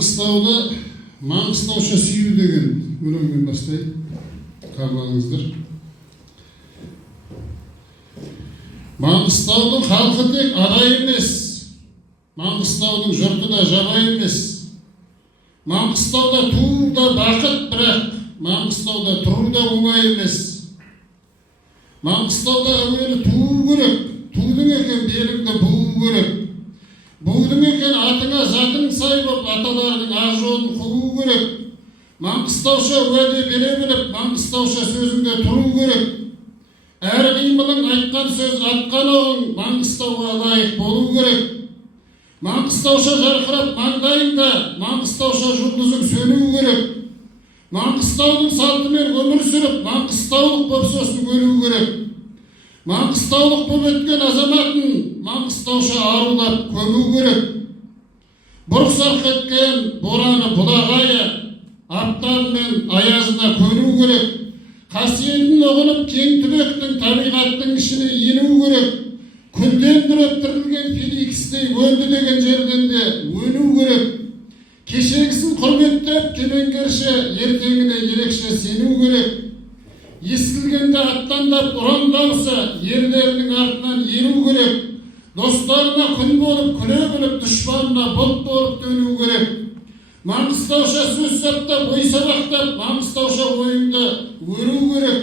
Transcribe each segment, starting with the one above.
Mangistau'da Mangistau'ша сүю деген өлеңмен бастайын. Қабылдаңыздар. Маңғыстаудың халқы тек адай емес. Маңғыстаудың жұрты да жабай емес. Маңғыстауда туу да бақыт, бірақ Маңғыстауда тұру да оңай емес. Маңғыстауда әуелі туу керек. Тудың екен беліңді буу керек. Будың екен атыңа затың сай боп аталардың ар жолын қуу керек. Маңғыстауша уәде бере біліп, Маңғыстауша сөзіңде тұру керек. Әр қимылың айтқан сөз атқан оғың Маңғыстауға лайық болу керек. Маңғыстауша жарқырап маңдайыңда, Маңғыстауша жұлдызың сөнуі керек. Маңғыстаудың салтымен өмір сүріп, Маңғыстаулық боп сосын өлу керек. Маңғыстаулық боп өткен азаматын Маңғыстауша арулап көму керек. Бұрқ-сарқ еткен бораны бұлағайы, апталымен аязына көну керек. Қасиетін ұғынып кең түбектің табиғаттың ішіне ену керек. Күлден тұрып тірілген Феликстей өлді деген жерден де өну керек. Кешегісін құрметтеп кемеңгерше ертеңіне ерекше сену керек. Естілгенде аттандап ұран даусы ерлерінің артынан еру керек. Достарына күн болып күле біліп, дұшпанына бұлт болып төну керек. Маңғыстауша сөз саптап, ой сабақтап, Маңғыстауша ойыңды өру керек.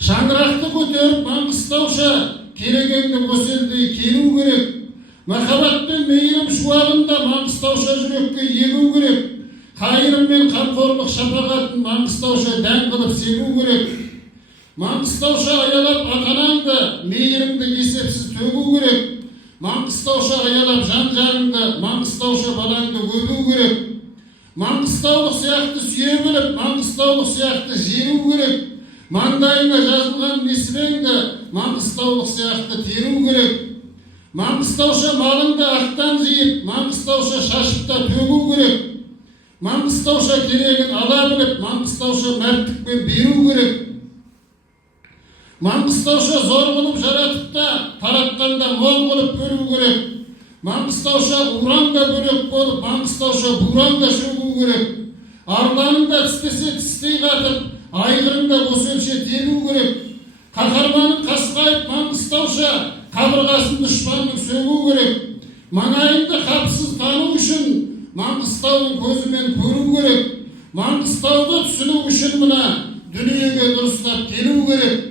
Шаңырақты көтеріп, Маңғыстауша керегеңді көселдей керу керек. Махаббат пен мейірім шуағында Маңғыстауша жүрекке егу керек. Қайырым мен қамқорлық шапағатын Маңғыстауша дән қылып сену керек. Маңғыстауша аялап ата-анаңды, мейірімді есепсіз төгу керек. Маңғыстауша аялап жан-жағыңды, Маңғыстауша балаңды өбу керек. Маңғыстаулық сияқты сүйе біліп, Маңғыстаулық сияқты жеру керек. Маңдайыңа жазылған несібеңді, Маңғыстаулық сияқты теру керек. Маңғыстауша малыңды ақтан жиып, Маңғыстауша шашып та төгу керек. Маңғыстауша керегін ала біліп, Маңғыстауша мәрттікпен беру керек. Маңғыстауша зор қылып жаратып та, таратқанда мол қылып бөлу керек. Маңғыстауша уранда бөлек болып, Маңғыстауша буранда шөгу керек. Арланыңда тістесе тістей қатып, айғырыңда көселше тебу керек. Қаһарманың қасқайып Маңғыстауша қабырғасын дұшпанның сөгу керек. Маңайыңды қапсыз тану үшін Маңғыстаудың көзімен көру керек. Маңғыстауды түсіну үшін мына дүниеге дұрыстап келу керек.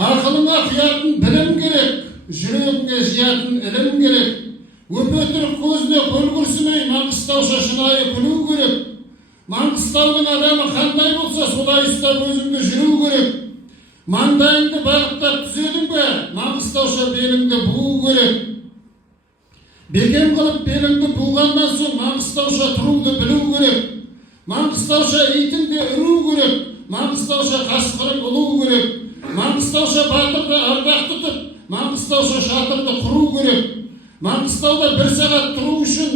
Ақылыңа құятын білім керек, жүрегіңе жиятын ілім керек. Өпе-түрік көзіне көл күрсімей Маңғыстауша шынайы күлу керек. Маңғыстаудың адамы қандай болса, солай ұстап өзіңді жүру керек. Маңдайыңды бағыттап түзедің бе, Маңғыстауша беліңді буу керек. Бекем қылып беліңді буғаннан соң Маңғыстауша тұруды білу керек. Маңғыстауша итіңде үру керек. Маңғыстауша қасқырың ұлу керек. Маңғыстауша батырды ардақ тұтып, Маңғыстауша шатырды құру керек. Маңғыстауда бір сағат тұру үшін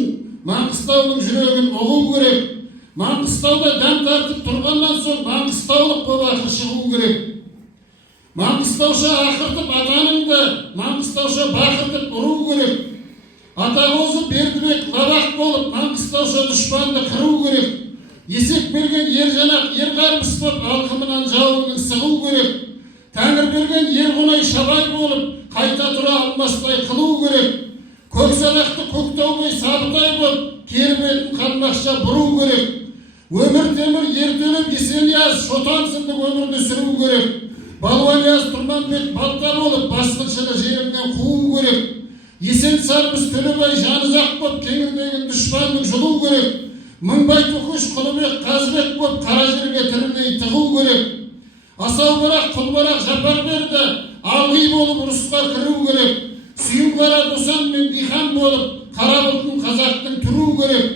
Маңғыстаудың жүрегін ұғу керек. Маңғыстауда дәм тартып тұрғаннан соң Маңғыстаулық боп ақыр шығу керек. Маңғыстауша ақыртып атаныңды, Маңғыстауша бақыртып ұру керек. Атағозы Бердібек лабақ болып, Маңғыстауша дұшпанды қыру керек. Есек берген ер жанақ, ер қарбыс боп, алқымынан жауының сығу керек. Тәңір берген ер қонай шабай болып, қайта тұра алмастай қылу керек. Көксалақты көктаубай сабытай боп, кербетін қанбақша бұру керек. Өмір темір ертөліп Есенияз шотан сынды өмірді сүру керек. Балуанияз Тұрманбет балта болып, басқыншыны жерімнен қуу керек. Есен Сарбыз Төлебай жанызақ боп, кеңірдеген дұшпанның жұлу керек. Мыңбай Тұқыш Құлыбек Қазыбек боп, қара жерге тірілдей тығу керек. Асау барақ, құл барақ жапар берді, алғи болып ұрысқа кіру керек. Сүйін қара досан мен дихан болып, қара бұлтын қазақтың тұру керек.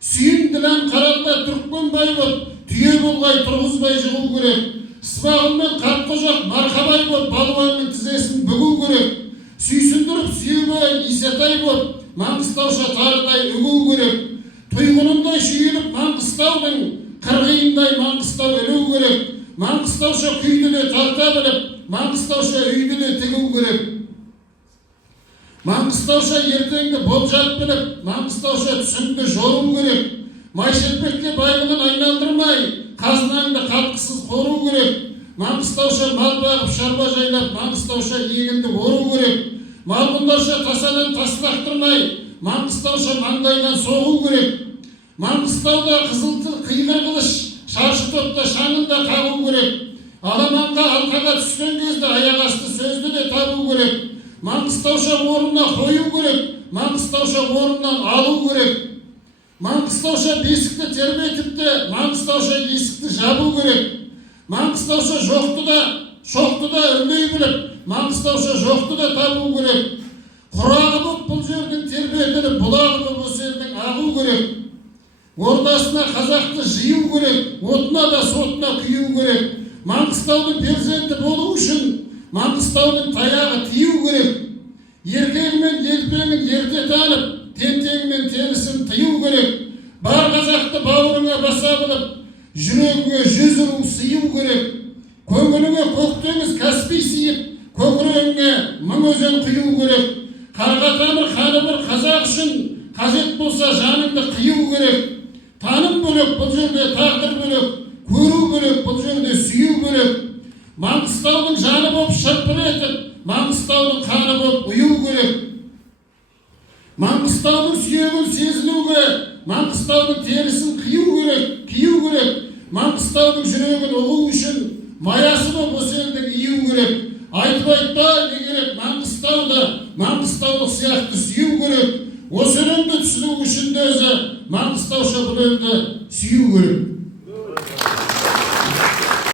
Сүйін ділан қаралда түрікпенбай боп, түйе болғай тұрғызбай жығу керек. Сыбағын мен қатқожақ марқабай боп, балуанның тізесін бүгу керек. Сүйсіндіріп сүйебай Исатай боп, Маңғыстауша тарыдай үгу керек. Тұйғынындай шүйіліп Маңғыстаудың, қырғиындай Маңғыстау өлу керек. Маңғыстауша күйді де тарта біліп, Маңғыстауша үйді де тігу керек. Маңғыстауша ертеңді болжап біліп, Маңғыстауша түсімді жору керек. Майшелпекке байлығын айналдырмай, қазынаңды қалтқысыз қору керек. Маңғыстауша мал бағып, шаруа жайлап, Маңғыстауша егінді ору керек. Малғындарша тасадан тас лақтырмай, Маңғыстауша маңдайынан соғу керек. Маңғыстауда қызыл қиғыр қылыш, шаршы топта шаңында қағу керек. Аламанға алқаға түскен кезде аяқ асты сөзді де табу керек. Маңғыстауша орнына қою керек, Маңғыстауша орнынан алу керек. Маңғыстауша бесікті тербетіп те, Маңғыстауша есікті жабу керек. Маңғыстауша шоқты да үрлей біліп, Маңғыстауша жоқты да табу керек. Құрағы боп бұл жердің тербетіліп, бұлағы боп осы елдің ағу керек. Ортасына қазақты жию керек, отына да сотына күйу керек. Маңғыстаудың перзенті болу үшін Маңғыстаудың таяғы тию керек. Еркегімен елпеңін ерте танып, тентегімен терісін тыю керек. Бар қазақты бауырыңа баса біліп, жүрегіңе 100 ру сыю керек. Көңіліңе көктеңіз Каспий сыйып, көкірегіңе 1000 өзен құю керек. Қарға тамыр қаны бір қазақ үшін қажет болса жаныңды қию керек. Таным бөлек, бұл жерде тағдыр бөлек, көру бөлек, бұл жерде сүю бөлек. Маңғыстаудың жаны боп шырпыр етіп, Маңғыстаудың қаны боп ұю керек. Маңғыстаудың сүйегін сезінуге, Маңғыстаудың терісін кию керек. Маңғыстаудың жүрегін ұғу үшін маясы боп осы елдің ию керек. Айтып